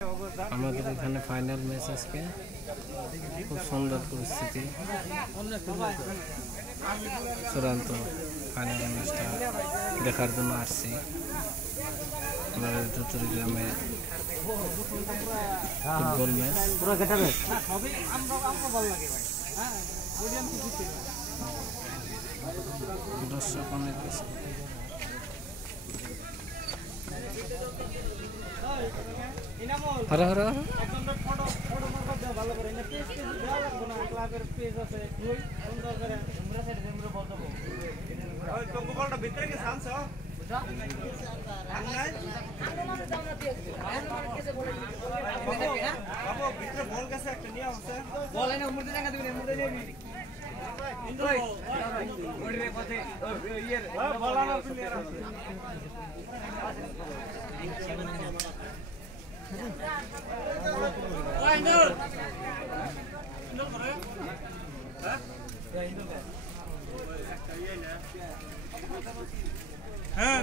আমাদের এখানে final match আজকে খুব সুন্দর পরিস্থিতি চূড়ান্ত ফাইনাল ম্যাচটা দেখার জন্য আসছি আমাদের চট্টগ্রামে ফুটবল ম্যাচ দর্শক অনেক বেশি হরে হরে হ্যাঁ